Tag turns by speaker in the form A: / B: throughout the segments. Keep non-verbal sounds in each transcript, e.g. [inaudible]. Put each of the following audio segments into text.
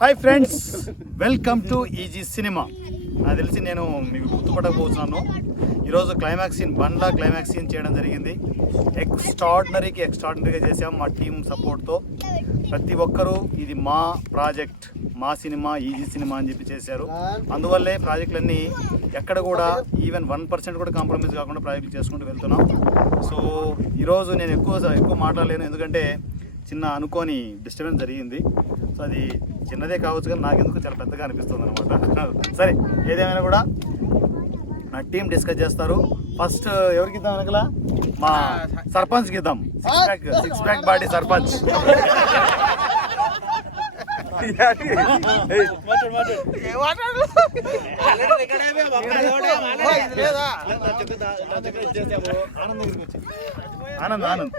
A: Hi friends welcome to easy cinema నాకు తెలిసి నేను మీకు గుర్తుపట్టకపోతున్నాను ఈరోజు climax scene Bandla climax scene చేయడం జరిగింది. ఎక్స్ట్రాడినరీకి ఎక్స్ట్రాడినరీగా చేసాం మా టీం సపోర్ట్తో ప్రతి ఒక్కరూ ఇది మా ప్రాజెక్ట్ మా సినిమా ఈజీ సినిమా అని చెప్పి చేశారు. అందువల్లే ప్రాజెక్టులన్నీ ఎక్కడ కూడా ఈవెన్ వన్ పర్సెంట్ కూడా కాంప్రమైజ్ కాకుండా ప్రాజెక్టులు చేసుకుంటూ వెళ్తున్నాం. సో ఈరోజు నేను ఎక్కువ ఎక్కువ మాట్లాడలేను. ఎందుకంటే చిన్న అనుకోని డిస్టర్బెన్స్ జరిగింది. సో అది చిన్నదే కావచ్చు కానీ నాకెందుకు చాలా పెద్దగా అనిపిస్తుంది అనమాట [laughs] సరే ఏదేమైనా కూడా నా టీం డిస్కస్ చేస్తారు. ఫస్ట్ ఎవరికి ఇద్దాం వెనకల? మా సర్పంచ్కి ఇద్దాం six pack six pack body sarpanch. [laughs] Anand Anand.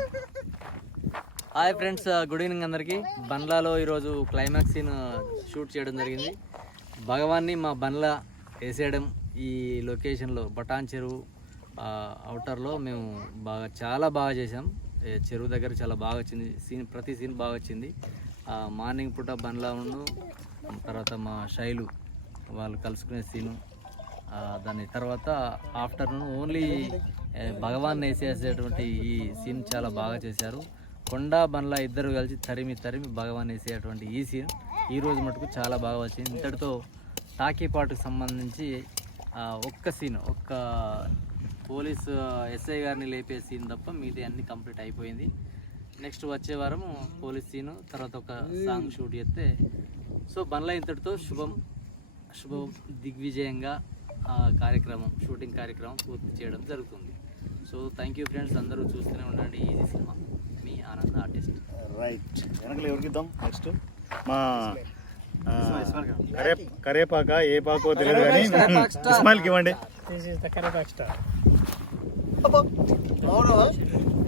B: Hi friends good evening అందరికీ. బండ్లాలో ఈరోజు క్లైమాక్స్ సీన్ షూట్ చేయడం జరిగింది. భగవాన్ని మా బండ్ల వేసేయడం ఈ లొకేషన్లో బటాన్ చెరువు అవుటర్లో మేము బాగా చాలా బాగా చేసాం చెరువు దగ్గర చాలా బాగా వచ్చింది. సీన్ ప్రతి సీన్ బాగా వచ్చింది. మార్నింగ్ పూట బండ్లా ఉండు తర్వాత మా శైలు వాళ్ళు కలుసుకునే సీను దాని తర్వాత ఆఫ్టర్నూన్ ఓన్లీ భగవాన్ వేసేసేటువంటి ఈ సీన్ చాలా బాగా చేశారు. కొండా బండ్ల ఇద్దరు కలిసి తరిమి తరిమి భగవాన్ వేసేటువంటి ఈ సీన్ ఈ రోజు మటుకు చాలా బాగా వచ్చింది. ఇంతటితో టాకీపాటుకు సంబంధించి ఒక్క సీన్ ఒక్క పోలీసు ఎస్ఐ గారిని లేపే సీన్ తప్ప మిగతా అన్ని కంప్లీట్ అయిపోయింది. నెక్స్ట్ వచ్చే వారం పోలీస్ సీను తర్వాత ఒక సాంగ్ షూట్ చేస్తే. సో బండ్ల ఇంతటితో శుభం శుభం దిగ్విజయంగా కార్యక్రమం షూటింగ్ కార్యక్రమం పూర్తి చేయడం జరుగుతుంది. సో థ్యాంక్ యూ ఫ్రెండ్స్ అందరూ చూస్తూనే ఉండండి ఈజీ సినిమా మీ ఆనంద్ ఆర్టిస్ట్.
A: రైట్ వెనకల ఎవరికి ఇద్దాం? నెక్స్ట్ మా కరేపాక ఏ పాకో తెలియదు కానీ ఇస్మాయిల్కి ఇవ్వండి.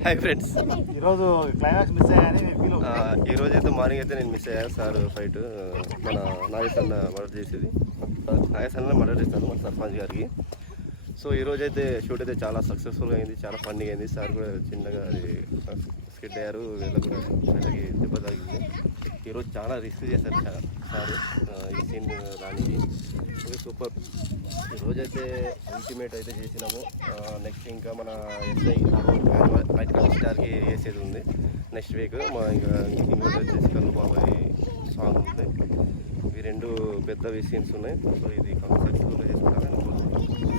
C: హాయ్ ఫ్రెండ్స్
A: ఈరోజు క్లైమాక్స్ మిస్ అయ్యాని ఫీల్
C: ఈ రోజు అయితే మార్నింగ్ అయితే నేను మిస్ అయ్యాను సార్ ఫైట్ మన నాగేశ్ అన్న మర్డర్ చేసేది. నాగేశ్ అన్న మర్డర్ చేస్తాను మన సర్పంచ్ గారికి. సో ఈ రోజు అయితే షూట్ అయితే చాలా సక్సెస్ఫుల్గా అయింది చాలా ఫన్నీగా అయింది. సార్ కూడా చిన్నగా అది స్కిడ్ అయ్యారు వీళ్ళకి కూడా వీళ్ళకి దెబ్బ తగిలింది. ఈరోజు చాలా రిస్క్ చేశారు సార్ ఈ సీన్ రానికి సూపర్. ఈరోజైతే అల్టిమేట్ అయితే చేసినాము. నెక్స్ట్ ఇంకా మన ఎస్ఐ నైట్ స్టార్కి వేసేది ఉంది. నెక్స్ట్ వీక్ మా ఇంకా ఇంకోటి వచ్చేసి కల్లు బాబాయ్ సాంగ్ ఉంది. ఇవి రెండు పెద్ద సీన్స్ ఉన్నాయి. సో ఇది సక్సెస్ఫుల్గా చేసుకుంటారని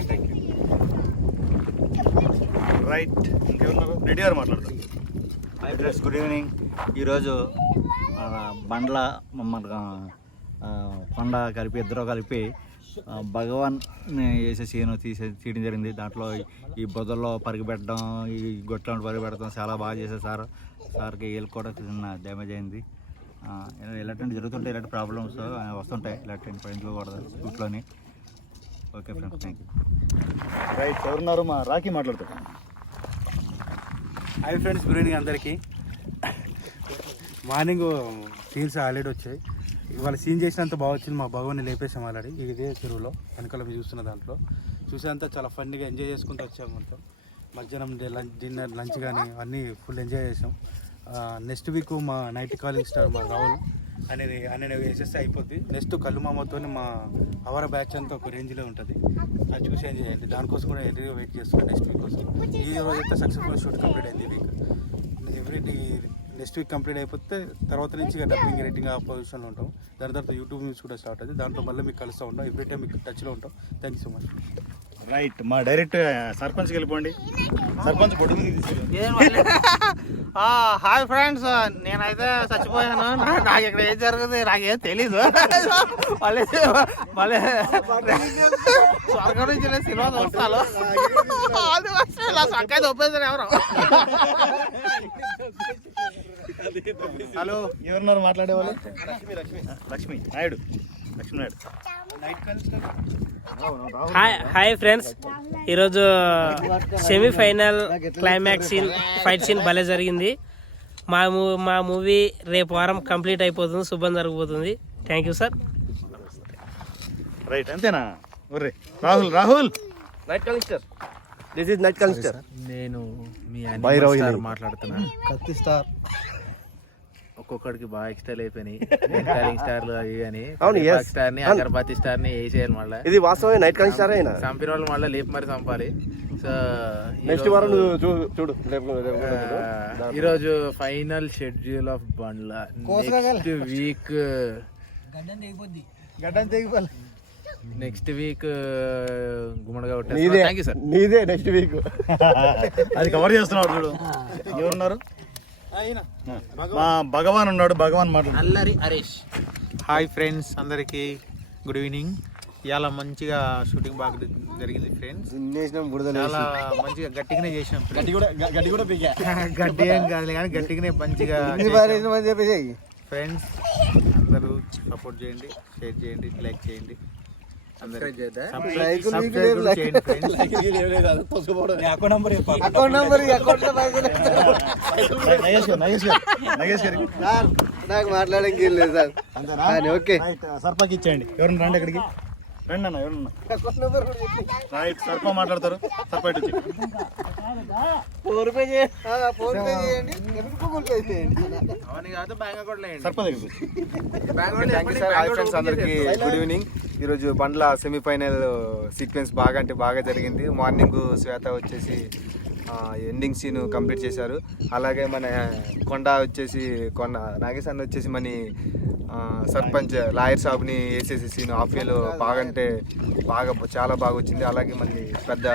C: థ్యాంక్ యూ
A: రైట్ ఇంకేమన్నా రెడీ గారు
D: మాట్లాడుతుంది ఫ్రెండ్స్ గుడ్ ఈవినింగ్. ఈరోజు బండ్ల మన కొండ కలిపి ఇద్దరు కలిపి భగవాన్ వేసే సీను తీసే తీయడం జరిగింది. దాంట్లో ఈ బుద్ధల్లో పరిగెట్టడం ఈ గొట్టలో పరిగెట్టడం చాలా బాగా చేశారు సార్. సార్కి వీళ్ళు కూడా చిన్న డ్యామేజ్ అయింది. ఇలాంటి ఇలాంటివి జరుగుతుంటాయి ఇలాంటి ప్రాబ్లమ్స్ వస్తుంటాయి ఇలాంటి పాయింట్లు కూడా స్కూట్లోని. Okay friends thank you
A: right ఎవరున్నారు? మా రాఖీ మాట్లాడుతున్నాను
E: హాయ్ ఫ్రెండ్స్ గుడ్ ఈవినింగ్ అందరికీ. మార్నింగ్ సీన్స్ ఆల్రెడీ వచ్చాయి. ఇవాళ సీన్ చేసినంత బాగా వచ్చింది మా భగవాన్ని లేపేసాం ఆల్రెడీ. ఇదే చెరువులో వెనకాల మీరు చూస్తున్న దాంట్లో. చూసేంత చాలా ఫన్నీగా ఎంజాయ్ చేసుకుంటూ వచ్చాము మొత్తం. మధ్యాహ్నం లంచ్ డిన్నర్ లంచ్ కానీ అన్నీ ఫుల్ ఎంజాయ్ చేసాం నెక్స్ట్ వీక్ మా నైట్ కాలింగ్ స్టార్ మా రావులు అనేది ఆయన వేసేస్తే అయిపోద్ది. నెక్స్ట్ కళ్ళు మామతో మా అవర్ బ్యాచ్ అంతా ఒక రేంజ్లో ఉంటుంది. అది చూసి ఎంజాయ్ చేయండి. దానికోసం కూడా ఎదురుగా వెయిట్ చేస్తున్నాం నెక్స్ట్ వీక్ కోసం. ఈ రోజు అయితే సక్సెస్ఫుల్ షూట్ కంప్లీట్ అయింది week every next week complete అయిపోతే తర్వాత నుంచి ఇక డబ్బింగ్ రేటింగ్ ఆ పొజిషన్లో ఉంటాం. దాని తర్వాత యూట్యూబ్ న్యూస్ కూడా స్టార్ట్ అవుతుంది. దాంట్లో మళ్ళీ మీకు కలుస్తూ ఉంటాం. ఎవ్రీ టైం మీకు టచ్లో ఉంటాం. Thank you so much
A: right మా డైరెక్ట్ సర్పంచ్కి వెళ్ళిపోండి. సర్పంచ్ పొడుగు తీసేసారు.
F: Hi friends. నేనైతే చచ్చిపోయాను. నాకు ఇక్కడ ఏం జరుగుతుంది? నాకేం తెలీదు. మళ్ళీ మళ్ళీ స్వర్గం నుంచి నేను సినిమా చూస్తాను. అది వస్తే ఇలా సక్కగా ఒప్పేసారు ఎవరు?
A: హలో. ఎవరున్నారు మాట్లాడేవాళ్ళు? Lakshmi Naidu Lakshmi Naidu.
G: Hi hi friends ఈరోజు semifinal climax scene fight scene భలే జరిగింది. మా మూ మా మూవీ రేపు వారం కంప్లీట్ అయిపోతుంది శుభం జరగబోతుంది. థ్యాంక్ యూ సార్
A: రైట్ అంతేనా? ఒర్రే Rahul Rahul!
C: Night calling this is night
E: నేను మీ. మాట్లాడుతున్నాను.
F: కత్తి స్టార్ ఒక్కొక్కడికి బాగా ఎక్స్ట్రా అయిపోయినాయి. [laughs] స్టారింగ్ స్టార్లు అవి అని
C: అవును, yes.
F: స్టార్ని అగరబత్తి స్టార్ని వేసేయాలి మళ్ళీ.
C: ఇది వాస్తవమే నైట్ కానీ స్టార్ అయినా.
F: చంపిన వాళ్ళు మళ్ళీ లేపి మరి చంపాలి. సో
C: నెక్స్ట్
F: ఈరోజు-
C: వారం నువ్వు చూ- చూడు
F: ఈరోజు final schedule of Bandla next week next week గుమ్మడిగా
C: నీదే.
F: థ్యాంక్ యూ సార్
C: నీదే నెక్స్ట్ వీక్ [laughs]
A: అది కవర్ చేస్తున్నాడు చూడు. ఎవరున్నారు? మా భగవాన్ ఉన్నాడు భగవాన్ మాట్లాడు.
F: అల్లరి హరీష్.
H: హాయ్ ఫ్రెండ్స్ అందరికీ గుడ్ ఈవినింగ్. ఇవాళ మంచిగా షూటింగ్ బాగా జరిగింది ఫ్రెండ్స్. చాలా మంచిగా గట్టిగానే చేసినాం గడ్డి కూడా గడ్డి కూడా గడ్డి ఏం కాదు కానీ గట్టిగానే మంచిగా ఫ్రెండ్స్ అందరూ సపోర్ట్ చేయండి షేర్ చేయండి లైక్ చేయండి. [laughs]
A: నగేష్ గారు నగేష్ గారు
C: నాకు మాట్లాడడానికి లేదు సార్. ఓకే.
A: రైట్ సర్పకి ఇచ్చేయండి. ఎవరు రండి ఇక్కడికి రండి అన్న ఎవరన్నా రైట్ సర్ప మాట్లాడతారు. సర్ప ఇటు
I: సార్ హాయ్ ఫ్రెండ్స్ అందరికి గుడ్ ఈవినింగ్ ఈరోజు బండ్ల సెమీఫైనల్ సీక్వెన్స్ బాగా అంటే బాగా జరిగింది. మార్నింగ్ శ్వేత వచ్చేసి ఎండింగ్ సీన్ కంప్లీట్ చేశారు. అలాగే మన కొండ వచ్చేసి కొండ నాగేశ్ అన్న వచ్చేసి మన సర్పంచ్ లాయర్ సాబ్ని వేసేసి సీన్ ఆఫీలో బాగా అంటే బాగా చాలా బాగా వచ్చింది. అలాగే మళ్ళీ పెద్ద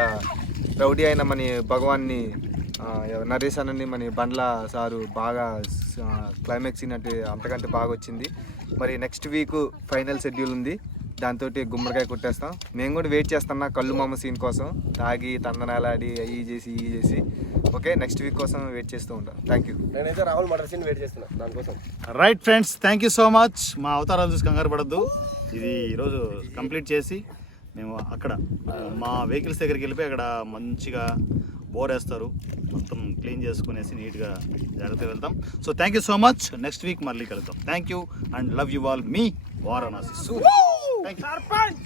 I: రౌడీ అయిన మన భగవాన్ని నరేష్ అన్నని మన బండ్ల సారు బాగా క్లైమాక్స్ సీన్ అంటే అంతకంటే బాగా వచ్చింది. మరి నెక్స్ట్ వీక్ ఫైనల్ షెడ్యూల్ ఉంది. దాంతో గుమ్మడికాయ కొట్టేస్తాం. మేము కూడా వెయిట్ చేస్తున్నా కళ్ళు మామ సీన్ కోసం. తాగి తందనాలాడి అవి చేసి ఇవి చేసి. ఓకే నెక్స్ట్ వీక్ కోసం వెయిట్ చేస్తూ ఉంటాం. థ్యాంక్ యూ
C: నేనైతే రాహుల్ మటర్ సీన్ వెయిట్ చేస్తున్నా దానికోసం.
A: Right friends thank you so much మా అవతారాలు చూసి కంగారు పడద్దు. ఇది ఈరోజు కంప్లీట్ చేసి మేము అక్కడ మా వెహికల్స్ దగ్గరికి వెళ్ళిపోయి అక్కడ మంచిగా బోర్ వేస్తారు. మొత్తం క్లీన్ చేసుకునేసి నీట్గా జాగ్రత్తగా వెళ్తాం. So thank you so much next week మళ్ళీ కలుద్దాం. Thank you and love you all me Varanasi. Sarpanch.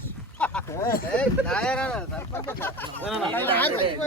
A: You